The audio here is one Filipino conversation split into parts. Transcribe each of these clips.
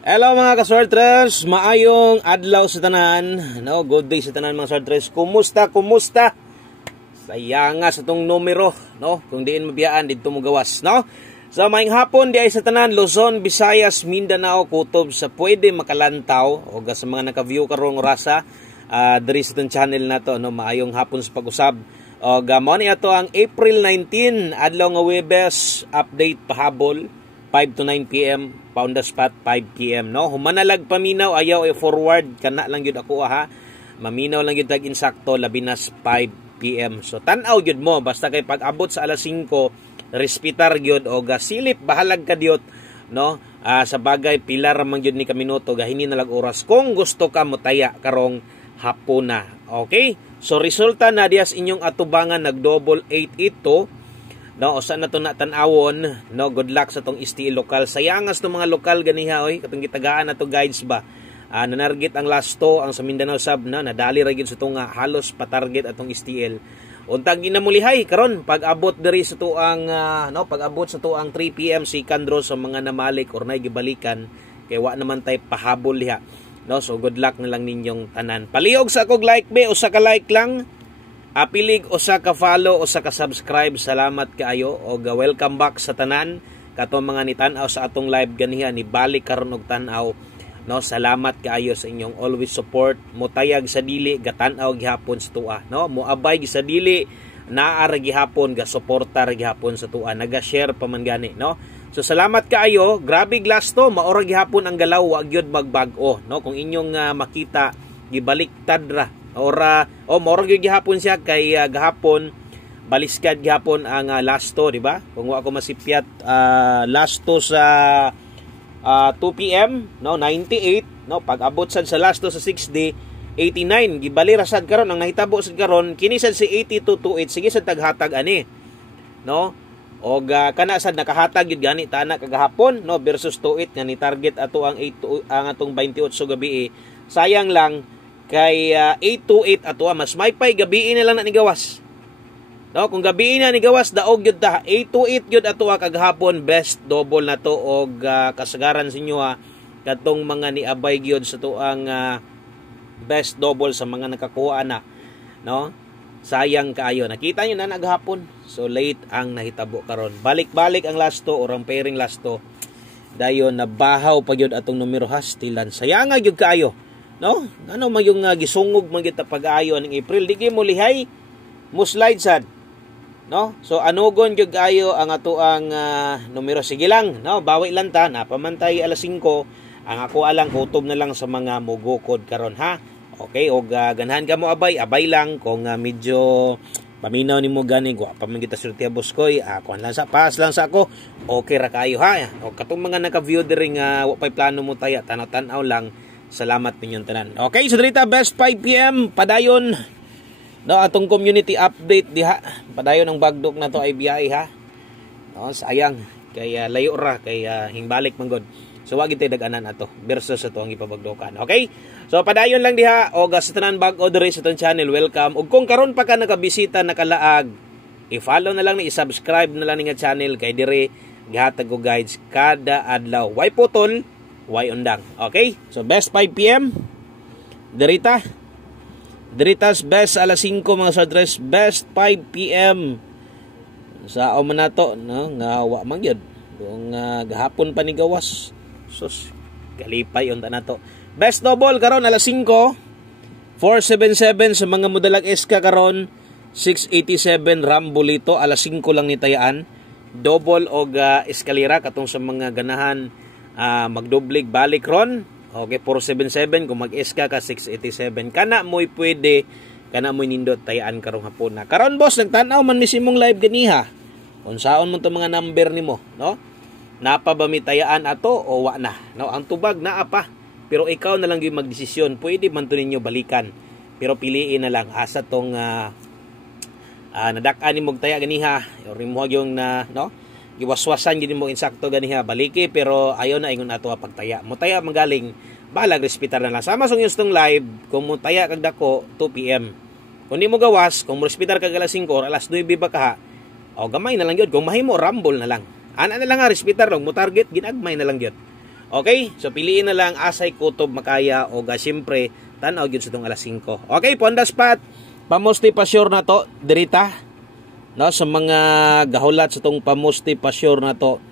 Hello mga ka-Swortress, maayong adlaw sa tanan, no? Good day sa tanan mga Swortress. Kumusta? Sayanga sa tong numero, no? Kung diin mabiyaan didto mo gawas, no? So maayong hapon di ay sa tanan, Luzon, Visayas, Mindanao, kutob sa pwede makalantaw o sa mga naka-view karong rasa diri sa tong channel nato, no? Maayong hapon sa pag-usab. O mao ni ato ang April 19, adlaw nga Huwebes, update pahabol 5 to 9 PM, pound the spot 5 PM, no? Humanalag paminaw, ayaw forward kana lang gyud ako ha. Maminaw lang gyud tag insakto labi nas 5 PM. So tan-aw gyud mo basta kay pag abot sa alas 5, respitar gyud o gasilip bahalag ka diot, no? Sa bagay pilar man gyud ni ka minuto gahini na lag oras kung gusto ka motaya karong hapuna. Okay? So resulta na dias inyong atubangan nag double 8 ito. No, usa na to na tan-awon, no, good luck sa tong STL lokal. Sayangas tong mga lokal ganiha oy, katong gitagaan na to guides ba. Nanarget ang lasto ang sa Mindanao sub na nadali ra gyud sa tong halos patarget atong STL. Untag ginamulihay karon pag abot diri sa tuang pag abot sa tuang 3 PM second draw sa mga namalik or nay gibalikan kay wa naman tay pahabol diha. No, so good luck na lang ninyong tanan. Palihog sa akong like be, usa ka like lang. Apilig o sa ka-follow o sa ka-subscribe, salamat kaayo o welcome back sa tanan katong mga nitan-aw sa atong live ganiha ni balik karon og tan-aw, no? Salamat kaayo sa inyong always support, mutayag sa dili gatan-aw gihapon sa tua, no? Moabay sa dili naa ra gihapon ga suporta ra gihapon sa tua, naga-share pa man gani, no? So salamat kaayo, grabe glasto maora gihapon ang galaw wa gyud magbag-o, no? Kung inyong makita gibaliktad ra ora moro gyud gihapon siya kay gahapon baliskad gihapon ang lasto, di ba? Kung wa ako masipyat lasto sa 2 PM, no, 98, no, pag abot sad sa lasto sa 6D 89 gibalira sad karon ang nahitabo sad karon kini sad si 8228 sige sad taghatag ani, no? Og kana sad nakahatag gyud gani ta na kagahapon, no, versus 28 nga ni target ato ang 8 ang atong 28 gabi. Sayang lang kay 828 ato mas may pay gabi na lang na ni gawas, no? Kung gabi na ni gawas daog gyud ta 828 gyud ato kagahapon, best double na to og kasagaran sa inyo katong mga niabay gyud sa tuang best double sa mga nakakuha na, no? Sayang kaayo nakita nyo na naghapon, so late ang nahitabo karon. Balik-balik ang lasto or ang pairing lasto dayon nabahaw pa gyud atong numero hastilan. Sayang gyud kaayo, no? Ano man yung gisungog man kita pag-ayo ng April, di mo lihay mo slide sad, no? So anugon gyud ayo ang ato ang numero, sige lang, no? Bawi lang ta napamantay alas 5 ang ako alang kutob na lang sa mga mugukod karon ha. Okay, og ganahan ka mo abay lang kung medyo paminaw nimo gani wa pa man kita surti boss koy, kuan lang sa pass lang sa ako, okay ra kayo ha. O katong mga naka-view diri nga wa pay plano mo taya tanaw-tanaw lang. Salamat ninyong tanan. Okay, so dito best 5 PM padayon, no, atong community update diha. Padayon ang bagdok na to ay biyahe ha. No, sayang kay layo ra kay hingbalik man god. So wag gid dag-anan ato versus ato ang ipabagdokan. Okay? So padayon lang diha og sa tanan bag-o diri sa tong channel, welcome. Ug kung karon pa ka nakabisita nakalaag, i-follow na lang ni i-subscribe na lang ni nga channel kay dire gihatag og guides kada adlaw. Way putol, way undang. Okay? So best 5 PM Diritas best alas 5 mga Swortress, best 5 PM sa o man nato, no, nga wa man gyud kung gahapon pa ni gawas. Sus kalipay unta nato. Best double karon alas 5 477 sa mga modalag SK karon 687 Rambolito alas 5 lang ni tayaan. Double og eskalera katong sa mga ganahan magdoblig balik ron. Okay, 477 kung mag-SK ka 687 kana mo'y pwede, kana mo'y nindot tayaan karong hapon na. Karon boss nagtan-aw man misimong live ganiha. Unsaon mo to mga number nimo, no? Napa ba mi tayaan ato o wa na, no? Ang tubag naa pa, pero ikaw na lang gyud magdesisyon. Pwede man to ninyo balikan, pero piliin na lang asa tong nadak-an nimo taya ganiha or imo yung no? Giwaswasan gyud mo insakto ganiha baliki, pero ayo na ingon ato pagtaya. Mo taya magaling balag respetar na lang. Sama sa yung live kung mo taya kag dako 2 PM. Kung di mo gawas, kung mo respetar kag alas 5 or alas 9 ba ka, o gamay na lang gyud. Kung mahimo rumble na lang. Ana na lang nga respetar lang mo target ginagmay na lang gyud. Okay? So piliin na lang asay kutob makaya o siyempre tanaw gyud sa tong alas 5. Okay, on the spot. Pamusti pa sure na to dirita. No, sa mga gahulat sa tong pamusti pa sure na to.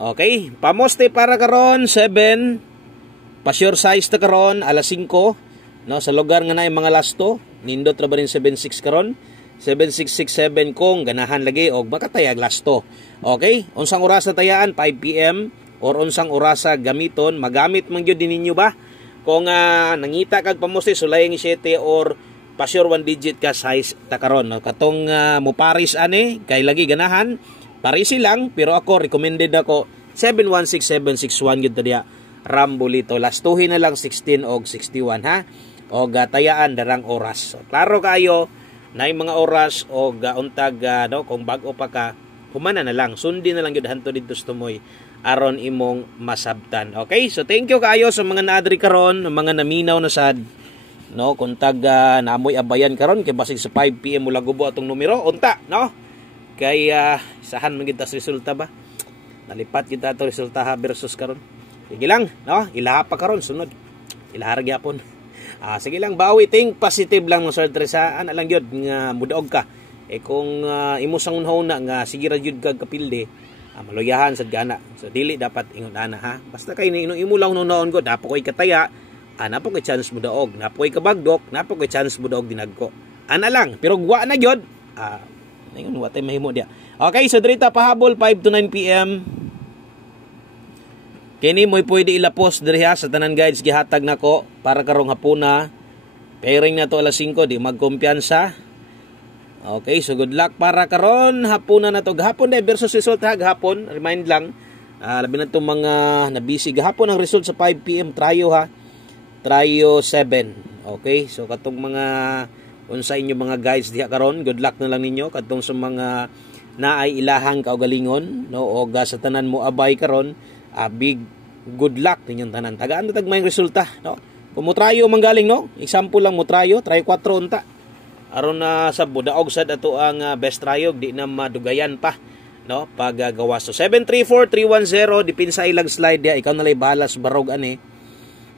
Okay, pamusti para karon 7. Pa sure size ta karon alas 5. No, sa lugar nga naay mga lasto, nindot ra ba rin 76 karon? 7667 kung ganahan lagi og makatayag lasto. Okay? Unsang oras na tayaan 5 PM or unsang orasa gamiton, magamit man gyud din ninyo ba? Kung nangita kag pamusti sulayang 7 or pa-sure 1 digit ka size ta karon, no? Katong mo Paris ani kay lagi ganahan, Paris lang pero ako recommended ako 716761 gyud ta diha. Rambolito lastuhin na lang 16 og 61 ha. O gatayaan darang oras. So, klaro kayo na yung mga oras o untag no, kung bago pa ka humana na lang, sundin na lang gyud hanto didto sa tumoy aron imong masabtan. Okay? So thank you kayo sa mga naadri karon, mga naminaw na sad. No, kung tag naamoy abayan karon kay basig sa 5 PM mula gubo atong numero unta, no? Kay isahan man kita sa resulta ba? Nalipat kita ato resulta ha versus karon. Sige lang, no? Ilaha pa karon sunod. Ilaha ra gyapon. Sige lang bawi ting positive lang mo sir Teresa, ana lang gyud nga mudaog ka. Kung imo sang unhona nga sige ra gyud kag kapilde, maluyahan sad gana. So dili dapat ingon ana ha. Basta kay imo lang noon ko dapat koy kataya, napo koy chance mo daog, napo koy kabagdok, napo koy chance mo daog dinagko. Ana lang, pero gwa na gyud. Ingon wa tay mahimo dia. Okay, so dirita pahabol 5 to 9 PM. Kini mo'y pwede ilapos diri ha sa tanan guides gihatag nako para karong hapuna. Pairing na to alas 5 di magkumpiyansa. Okay, so good luck para karon hapuna na to. Gahapon na versus result ha, gahapon. Remind lang, labi na to mga nabisi. Gahapon ang result sa 5 PM, Trayo ha. Trayo 7. Okay, so katong mga unsa inyo mga guys diha karon, good luck na lang ninyo. Katong sa mga naay ilahang kaugalingon, no, o sa tanan mo abay karon, big good luck ninyong tanan. Tagaan na tagmayng resulta, no. Kung mo trayo manggaling, no, example lang mo trayo, try 4 unta. Aron na sa budaog sad ato ang best trayog di na madugayan pa, no, paggagawas. So 734310 dipin sa ilang slide dia, ikaw na lay bahala sa barog ani,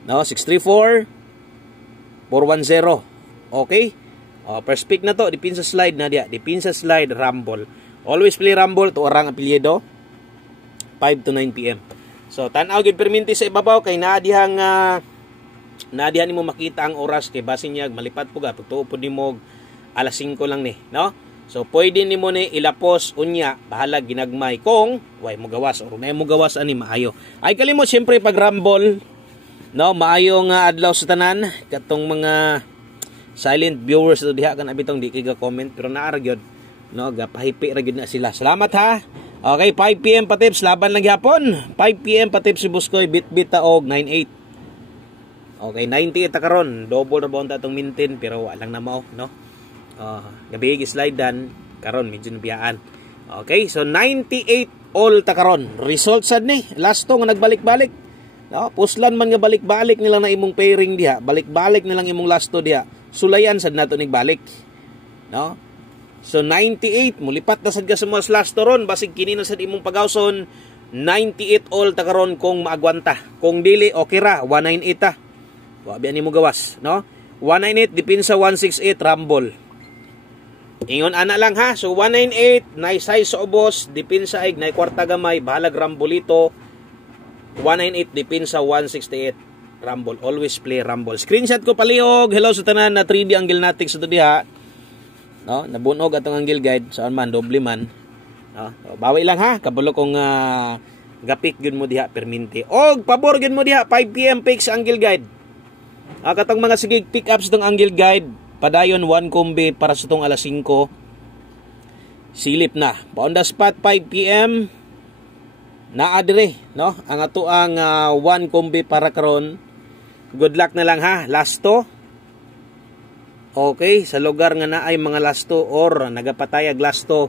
no. 634 410. Okay, first pick na to dipin sa slide na dia, dipin sa slide rumble. Always play rumble to orang apelyido 5 to 9 PM. So tan-aw gyud perminti sa ibabaw kay naadihang naadihan nimo makita ang oras kay basin niya malipat po ga pagtuo po nimo alas 5 lang ni, no? So pwede nimo ni ilapos unya bahala ginagmay kung way mo gawas or nay mo gawas ani maayo. Ay kalimot syempre pag rumble, no, maayo nga adlaw sa tanan katong mga silent viewers to diha kan abitong di kay ga comment pero naara gyud, no, gapahipi ra gyud na sila. Salamat ha. Okay, 5 PM pa tips laban lang gyapon. 5 PM pa tips si Buskoy bit-bit ta og 98. Okay, 98 ta karon. Double ra ba unta tong maintain pero wa lang na mao, no? Gabi gi-slide dan karon medyo nabiyaan. Okay, so 98 all ta karon. Result sad ni. Last to nga nagbalik-balik. No, puslan man nga balik-balik nila na imong pairing diha. Balik-balik nilang imong last to diha. Sulayan sad nato nig balik. No? So 98 mulipat na sad ka sa mga last to ron basig kini na sad imong pagawson. 98 all ta karon kung maagwanta. Kung dili okay ra 198 ta. Wa biyan nimo gawas, no? 198 dipin sa 168 rumble. Ingon ana lang ha. So 198 nay size sa ubos dipin sa ig nay kwarta gamay bahalag rumbolito. 198 dipin sa 168 rumble. Always play rumble. Screenshot ko palihog. Hello sa tanan na 3D angle natin sa diha. No, nabunog atong angle guide saan man doble man. No, so, bawi lang ha. Kabalo kong gapik gyud mo diha perminti. Og pabor gyud mo diha 5 PM fix angle guide. Katong mga sigig pick ups tong angle guide padayon 1 kombi para sa tong alas 5. Silip na. On the spot 5 PM naa dire, no? Ang ato ang 1 kombi para karon. Good luck na lang ha. Lasto. Okay, sa lugar nga naay mga lasto or nagapatayag lasto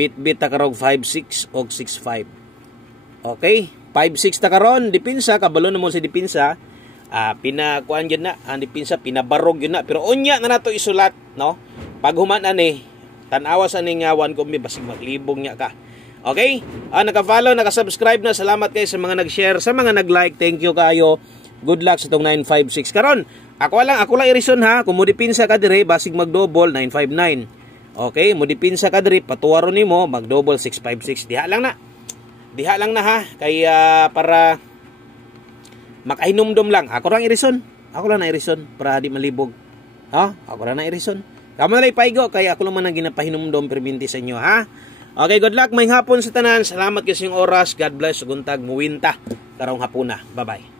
bit-bit ta karog 5-6 og 6-5. Okay? 5-6 ta karon, dipinsa kabalo na mo si dipinsa. Pinakuan gyud na ang dipinsa, pinabarog gyud na pero unya na nato isulat, no? Pag human ani tan-awas ani nga 1 kombi basig maglibong nya ka. Okay? Naka-follow, naka-subscribe na. Salamat kayo sa mga nag-share, sa mga nag-like. Thank you kayo. Good luck sa itong 956. Karon, ako lang i-reason ha. Kung modipinsa ka dire, basig mag-double, 959. Okay? Modipinsa ka dire, patuwaro nimo, mag-double, 656. Diha lang na. Diha lang na ha. Kaya para makahinumdum lang. Ako lang i-reason. Ako lang na i-reason para di malibog. Ha? Ako lang na i-reason. Kamo na lang ipaigo, kaya ako lang man ang ginapahinumdum perminti sa inyo ha. Okay, good luck. May hapon sa tanan. Salamat kasi yung oras. God bless. Guntag, muwinta. Karong hapuna. Bye-bye.